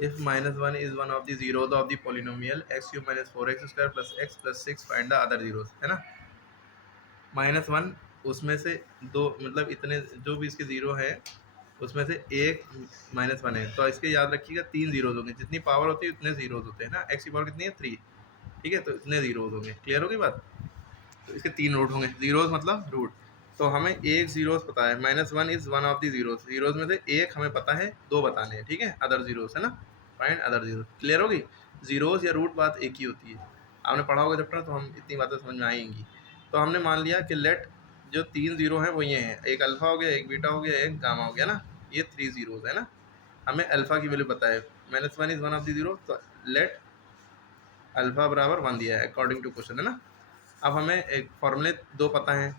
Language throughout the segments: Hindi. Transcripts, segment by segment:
If -1 is one of the zeros of the polynomial x³ - 4x² + x + 6 find the other zeros, है ना। -1 उसमें से दो, मतलब इतने जो भी इसके जीरो है उसमें से एक -1 है, तो इसके याद रखिएगा 3 जीरोज होंगे, जितनी पावर होती है उतने जीरोज होते हैं ना। x की पावर कितनी है 3, ठीक है, तो इतने जीरोज होंगे। क्लियर होगी बात। तो इसके 3 रूट होंगे, जीरोज मतलब रूट। तो हमें एक जीरोज पता है, -1 is one of the zeros, zeros में से एक हमें पता है, दो बताने हैं, ठीक है, अदर जीरोज, है ना। Find other zeros. क्लियर होगी। जीरोज या रूट बात एक ही होती है, आपने पढ़ा होगा चैप्टर, तो हम इतनी बातें समझ में आएंगी। तो हमने मान लिया कि लेट जो 3 जीरो हैं वो ये हैं, एक अल्फा हो गया, एक बीटा हो गया, एक गामा हो गया ना, ये 3 जीरोज है ना। हमें अल्फा की वैल्यू पता है, -1 is one of the zero, तो लेट अल्फा बराबर 1 दिया है अकॉर्डिंग टू क्वेश्चन, है ना। अब हमें एक फॉर्मूले दो पता है,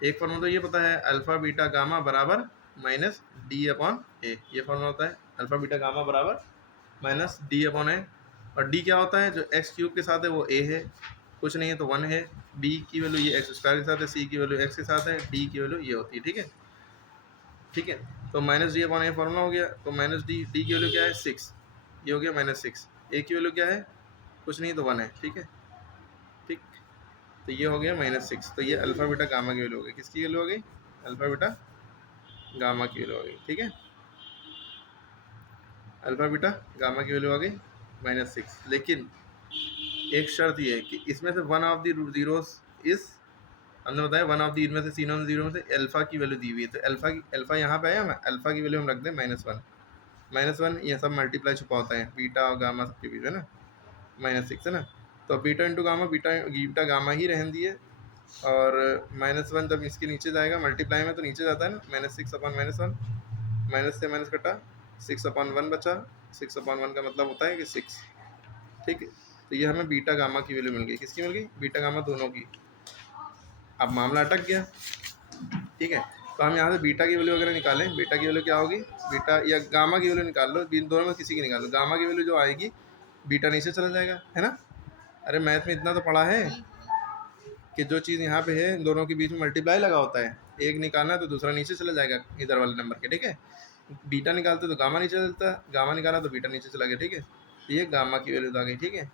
एक फॉर्मूला तो ये पता है अल्फा बीटा गामा बराबर -d/a, ये फॉर्मूला होता है अल्फा बीटा गामा बराबर -d/a। और d क्या होता है, जो x³ के साथ है वो a है, कुछ नहीं है तो 1 है, b की वैल्यू ये x² के साथ है, c की वैल्यू x के साथ है, d की वैल्यू ये होती है, ठीक है। ठीक है, तो -d/a फॉर्मूला हो गया, तो -d की वैल्यू क्या है 6, ये हो गया -6, a की वैल्यू क्या है, कुछ नहीं तो 1 है, ठीक है। ठीक, तो ये हो गया -6, तो ये अल्फा बीटा गामा की वैल्यू हो गई, किसकी वैल्यू हो गई, अल्फा बीटा गामा की वैल्यू हो गई, ठीक है। अल्फा बीटा गामा की वैल्यू आ गई -6, लेकिन एक शर्त ये है कि इसमें से वन ऑफ द जीरोस इस, हमने बताया वन ऑफ द इनमें से तीनों जीरो में से अल्फा की वैल्यू दी हुई है, तो अल्फा यहाँ पे आया, अल्फा की वैल्यू हम रख दें -1, -1 ये सब मल्टीप्लाई छुपा होता है, बीटा और गामा सबके बीच, है ना, -6 है ना। तो beta into gamma, beta beta gamma ही रहन दिए, और -1 जब इसके नीचे जाएगा मल्टीप्लाई में तो नीचे जाता है ना, -6/-1, माइनस से माइनस कटा, 6/1 बचा, 6/1 का मतलब होता है कि 6, ठीक है। तो ये हमें बीटा गामा की वैल्यू मिल गई, किसकी मिल गई, बीटा गामा दोनों की। अब मामला अटक गया, ठीक है। तो हम यहाँ से बीटा की वैल्यू अगर निकालें, बीटा की वैल्यू क्या होगी, बीटा या गामा की वैल्यू निकाल लो, इन दोनों में किसी की निकाल लो, गामा की वैल्यू जो आएगी बीटा नीचे चला जाएगा, है ना। अरे मैथ में इतना तो पढ़ा है कि जो चीज़ यहाँ पे है इन दोनों के बीच में मल्टीप्लाई लगा होता है, एक निकालना है तो दूसरा नीचे चला जाएगा इधर वाले नंबर के, ठीक है। बीटा निकालते तो गामा नीचे चलता, गामा निकाला तो बीटा नीचे चला गया, ठीक है। तो ये गामा की वैल्यू आ गई, ठीक है,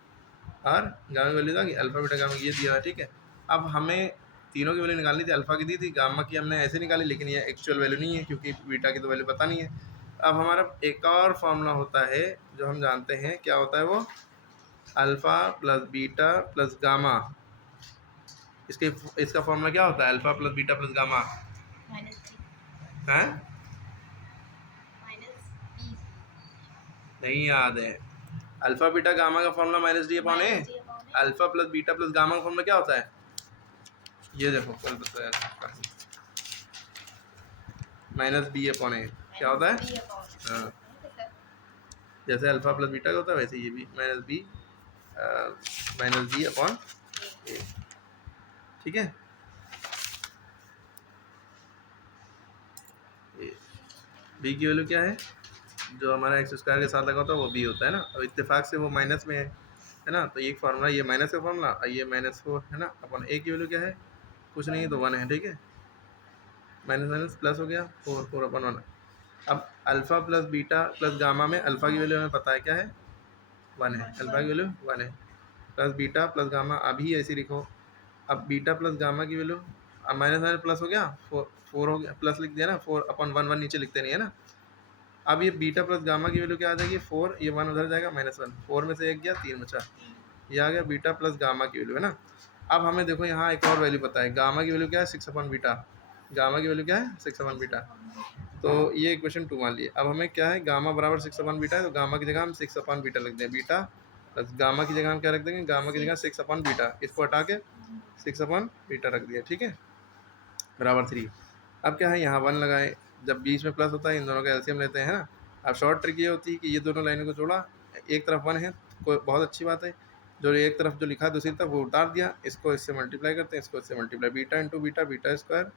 और गामा की वैल्यू आ गई, अल्फा बीटा गामा ये दिया है, ठीक है। अब हमें तीनों की वैल्यू निकालनी थी, अल्फा की दी थी, गामा की हमने ऐसे निकाली, लेकिन ये एक्चुअल वैल्यू नहीं है क्योंकि बीटा की तो वैल्यू पता नहीं है। अब हमारा एक और फॉर्मूला होता है जो हम जानते हैं, क्या होता है वो, alpha plus beta plus gamma, इसके इसका फॉर्मूला क्या होता है, alpha plus beta plus gamma है, नहीं याद है। अल्फा बीटा गामा का formula -d/a, alpha plus beta plus gamma का फॉर्मूला क्या होता है, ये देखो कल बताया, -b/a क्या होता है, हाँ, जैसे अल्फा प्लस बीटा का होता है वैसे ये भी -b/a, ठीक है। b की वैल्यू क्या है, जो हमारा x² के साथ लगा होता है वो b होता है ना, अब इत्तेफाक से वो माइनस में है ना, तो ये फार्मूला, ये माइनस का फार्मूला, ये -4 है ना, अपन a की वैल्यू क्या है, कुछ नहीं तो 1 है, ठीक है, माइनस माइनस प्लस हो गया, 4/1। अब alpha plus beta plus gamma में अल्फा की वैल्यू हमें पता है क्या है, 1 है, अल्फा की वैल्यू 1 है, प्लस बीटा प्लस गामा अभी ऐसे लिखो। अब बीटा प्लस गामा की वैल्यू, अब माइनस माइनस प्लस हो गया, 4 हो गया, प्लस लिख दिया ना, 4/1 नीचे लिखते नहीं है ना। अब ये बीटा प्लस गामा की वैल्यू क्या आ जाएगी, 4, ये 1 उधर जाएगा, -1, 4 में से एक गया, 3 बचा, ये आ गया बीटा प्लस गामा की वैल्यू, है ना। अब हमें देखो यहाँ एक और वैल्यू पता है, गामा की वैल्यू क्या है, 6/बीटा, गामा की वैल्यू क्या है 6/बीटा, तो ये इक्वेशन 2 मान लिए। अब हमें क्या है, गामा बराबर 6/बीटा है, तो गामा की जगह हम 6/बीटा रख दें, बीटा प्लस गामा की जगह हम क्या रख देंगे, गामा की जगह 6/बीटा, इसको हटा के 6/बीटा रख दिया, ठीक है, बराबर 3। अब क्या है, यहाँ 1 लगाए, जब बीच में प्लस होता है इन दोनों का एलसीएम लेते हैं ना। अब शॉर्ट ट्रिक ये होती है कि ये दोनों लाइनों को जोड़ा, एक तरफ 1 है, कोई बहुत अच्छी बात है, जो एक तरफ जो लिखा दूसरी तरफ वो उतार दिया, इसको इससे मल्टीप्लाई करते हैं, इसको इससे multiply, beta into beta, beta square,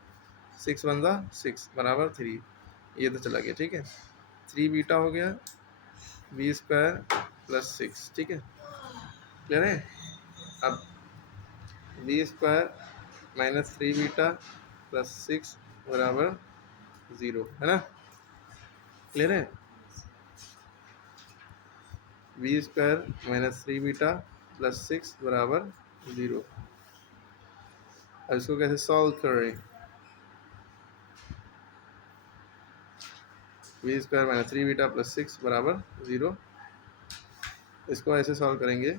6 × 1 = 6 बराबर 3, ये तो चला गया, ठीक है, 3 बीटा हो गया, b² + 6, ठीक है, क्लियर है। अब b² - 3 बीटा + 6 बराबर 0, है ना, क्लियर है। B square minus 3 beta plus 6 बराबर 0। अब इसको कैसे सॉल्व करें? B square minus 3 beta plus 6 बराबर 0। इसको ऐसे सॉल्व करेंगे,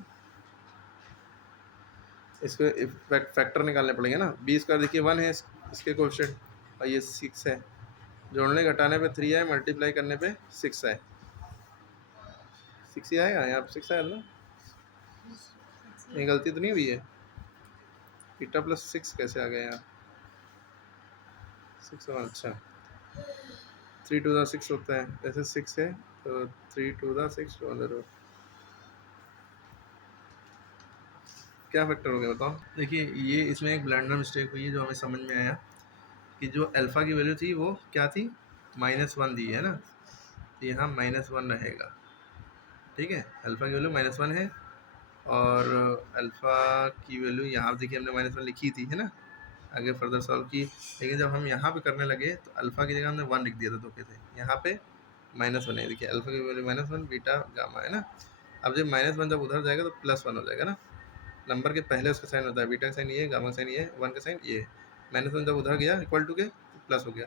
इसको फैक्टर निकालने पड़ेंगे ना। बी स्क्वायर देखिए 1 है इसके कोएफिशिएंट और ये 6 है। जोड़ने घटाने पे 3 है, मल्टीप्लाई करने पे 6 है। 6 ही आएगा यहाँ पे, 6 आया ना, ये गलती तो नहीं हुई है? बीटा प्लस 6 कैसे आ गया यहाँ? 6 अच्छा 3 टू द 6 होता है, जैसे 6 है तो 3 टू द 6 क्या फैक्टर हो गया बताओ? देखिए ये इसमें एक ब्लंडर मिस्टेक हुई है जो हमें समझ में आया कि जो अल्फ़ा की वैल्यू थी वो क्या थी, -1 दी है ना, तो यहाँ -1 रहेगा। ठीक है, अल्फ़ा की वैल्यू -1 है और अल्फ़ा की वैल्यू यहाँ देखिए हमने -1 लिखी थी है ना, आगे फर्दर सॉल्व की। लेकिन जब हम यहाँ पे करने लगे तो अल्फ़ा की जगह हमने 1 लिख दिया था धोखे से, यहाँ पे -1 है। देखिए अल्फ़ा की वैल्यू -1 बीटा गामा है ना। अब जब -1 जब उधर जाएगा तो +1 हो जाएगा ना, नंबर के पहले उसका साइन होता है, बीटा का साइन ये है, गामा का साइन ये है, 1 का साइन ये है। -1 जब उधर गया इक्वल टू के प्लस हो गया,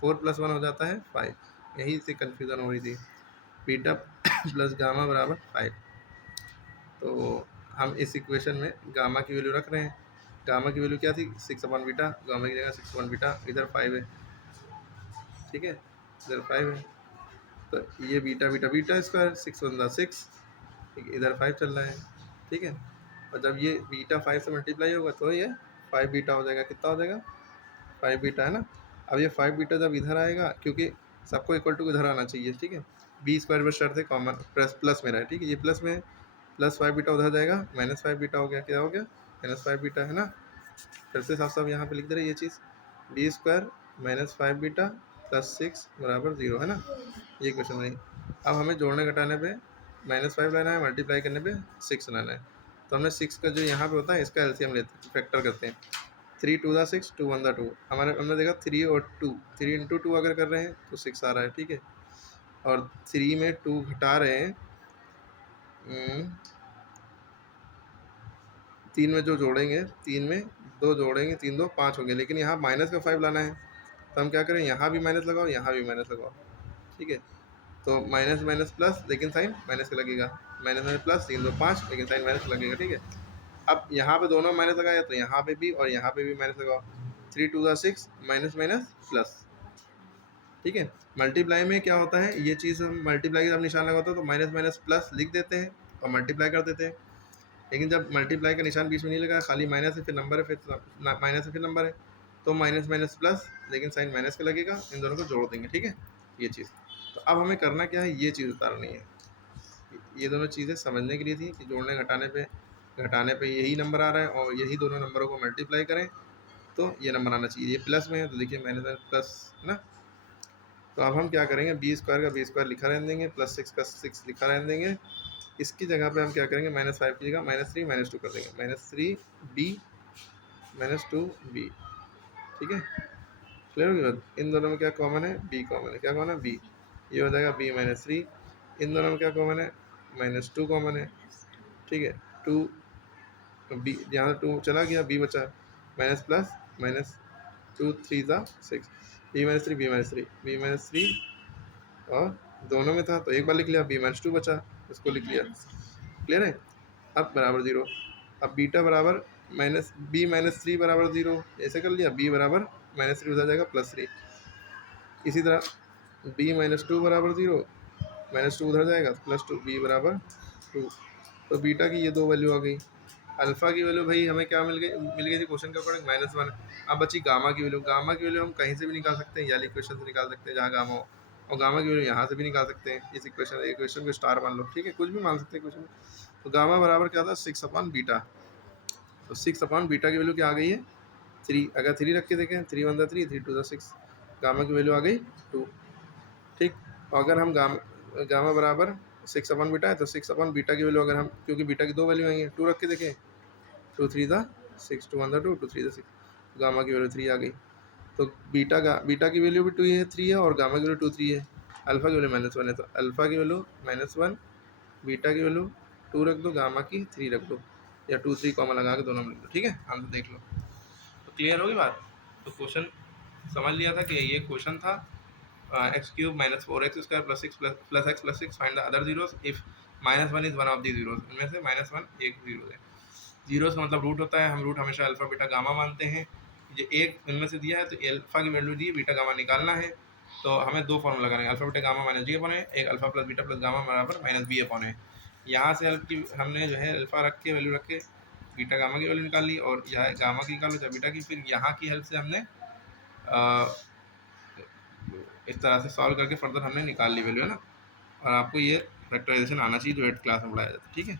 4 + 1 हो जाता है 5। यही से कन्फ्यूज़न हो रही थी, बीटा प्लस गामा बराबर 5। तो हम इस इक्वेशन में गामा की वैल्यू रख रहे हैं। गामा की वैल्यू क्या थी, 6 बीटा, गामा की जगह 6 बीटा, इधर 5 है। ठीक है, इधर 5 है तो ये बीटा बीटा बीटा स्क्वायर 6 × 6, इधर 5 चल रहा है। ठीक है, और जब ये बीटा 5 से मल्टीप्लाई होगा तो ये 5 बीटा हो जाएगा। कितना हो जाएगा, 5 बीटा है ना। अब ये 5 बीटा जब इधर आएगा, क्योंकि सबको इक्वल टू इधर आना चाहिए। ठीक है, बी स्क्वायर पर शर्त है कॉमन प्लस में रहे। ठीक है, ये प्लस में है, प्लस 5 बीटा उधर जाएगा, -5 बीटा हो गया। क्या हो गया, -5 बीटा है ना। फिर से साफ साफ यहाँ पे लिख दे रहे ये चीज़, बी स्क्वायर -5 बीटा प्लस 6 बराबर 0 है ना, ये क्वेश्चन नहीं। अब हमें जोड़ने घटाने पे -5 लाना है, मल्टीप्लाई करने पे 6 लाना है। तो हमने 6 का जो यहाँ पे होता है इसका एलसीएम लेते हैं, फैक्टर करते हैं। 3 टू द 6 2 1 द 2, हमने देखा 3 और 2, 3 × 2 अगर कर रहे हैं तो 6 आ रहा है। ठीक है, और 3 में 2 घटा रहे हैं, 3 में जो जोड़ेंगे, 3 में 2 जोड़ेंगे, 3 2 5 होंगे। लेकिन यहाँ माइनस का 5 लाना है तो हम क्या करें, यहाँ भी माइनस लगाओ, यहाँ भी माइनस लगाओ। ठीक है, तो माइनस माइनस प्लस, लेकिन साइन माइनस का लगेगा, माइनस माइनस प्लस, 3 2 5, लेकिन साइन माइनस का लगेगा। ठीक है, अब यहाँ पे दोनों माइनस लगाया तो यहाँ पे भी और यहाँ पे भी माइनस लगाओ, 3 to the 6 minus minus plus. ठीक है, मल्टीप्लाई में क्या होता है, ये चीज़ हम मल्टीप्लाई का जब निशान लगाते हैं तो माइनस माइनस प्लस लिख देते हैं और मल्टीप्लाई कर देते हैं। लेकिन जब मल्टीप्लाई का निशान बीच में नहीं लगा, खाली माइनस है फिर नंबर है, फिर माइनस है फिर नंबर है, तो माइनस माइनस प्लस, लेकिन साइन माइनस का लगेगा, इन दोनों को जोड़ देंगे। ठीक है, ये चीज़। तो अब हमें करना क्या है, ये चीज़ उतारनी है। ये दोनों चीज़ें समझने के लिए थी कि जोड़ने घटाने पे यही नंबर आ रहा है और यही दोनों नंबरों को मल्टीप्लाई करें तो ये नंबर आना चाहिए। ये प्लस में है तो देखिए माइनस माइनस प्लस है ना। तो अब हम क्या करेंगे, बी स्क्वायर का बी स्क्वायर लिखा रहने देंगे, प्लस 6 का 6 लिखा रहने देंगे। इसकी जगह पे हम क्या करेंगे, -5 की जगह -3 -2 कर देंगे, -3b -2b। ठीक है, क्लियर होगी बात। इन दोनों में क्या कॉमन है, b कॉमन है। क्या कॉमन है, b, ये हो जाएगा b -3। इन दोनों में क्या कॉमन है, -2 कॉमन है। ठीक है, 2 b, यहाँ 2 चला गया, b बचा, माइनस प्लस माइनस 2 3 ज़ा 6, b -3 b -3 और दोनों में था तो एक बार लिख लिया, b -2 बचा, इसको लिख लिया। क्लियर है, अब बराबर 0। अब बीटा बराबर b -3 बराबर 0, ऐसे कर लिया, b बराबर -3 हो जाएगा +3। इसी तरह b -2 बराबर 0, -2 उधर जाएगा +2, b बराबर 2। तो बीटा की ये दो वैल्यू आ गई। अल्फ़ा की वैल्यू भाई हमें क्या मिल गई थी क्वेश्चन के अकॉर्डिंग, -1। अब बची गामा की वैल्यू। गामा की वैल्यू हम कहीं से भी निकाल सकते हैं, या इक्वेशन से निकाल सकते हैं जहाँ गामा हो, और गामा की वैल्यू यहाँ से भी निकाल सकते हैं, इस इक्वेशन को स्टार मान लो। ठीक है, कुछ भी मान सकते हैं क्वेश्चन। तो गामा बराबर क्या था, 6 बीटा। तो 6 बीटा की वैल्यू क्या आ गई है, 3। अगर 3 रख के देखें, 3 1 3, 3 2 6, गामा की वैल्यू आ गई 2। ठीक, और अगर हम गामा बराबर 6 बीटा है तो 6 बीटा की वैल्यू अगर हम, क्योंकि बीटा की दो वैल्यू आई है, 2 रख के देखें, 2 3 6, 2 1 2, 2 3 6, गामा की वैल्यू 3 आ गई। तो बीटा की वैल्यू भी 2 है, 3 है, और गामा की वैल्यू 2 3 है। अल्फ़ा की वैल्यू -1 है, तो अल्फ़ा की वैल्यू -1 बीटा की वैल्यू 2 रख दो, गामा की 3 रख दो, या 2 3 कॉमा लगा के दोनों में लिख दो। ठीक है, आंसर देख लो। तो क्लियर होगी बात। तो क्वेश्चन समझ लिया था कि ये क्वेश्चन था x cube minus 4x² plus 6 plus x plus 6 find the other zeros if -1 is one of the zeros. इनमें से -1 एक जीरो है। जीरोस का मतलब रूट होता है, हम रूट हमेशा अल्फा बीटा गामा मानते हैं। ये एक इनमें से दिया है तो अल्फा की वैल्यू दी, बीटा गामा निकालना है। तो हमें दो फॉर्मूला लगाना है, अल्फा बीटा गामा माइनस जी अपॉन है, एक alpha plus beta plus gamma बराबर माइनस बी अपॉन है। यहाँ से अल्फ की हमने जो है अल्फा रख के वैल्यू रख के बीटा गामा की वैल्यू निकाल ली, और यह गामा की निकालो चाहे बीटा की। फिर यहाँ की हेल्प से हमने इस तरह से सॉल्व करके फर्दर हमने निकाल ली वैल्यू, है ना। और आपको ये फैक्टराइजेशन आना चाहिए जो 8th क्लास में पढ़ाया जाता है। ठीक है।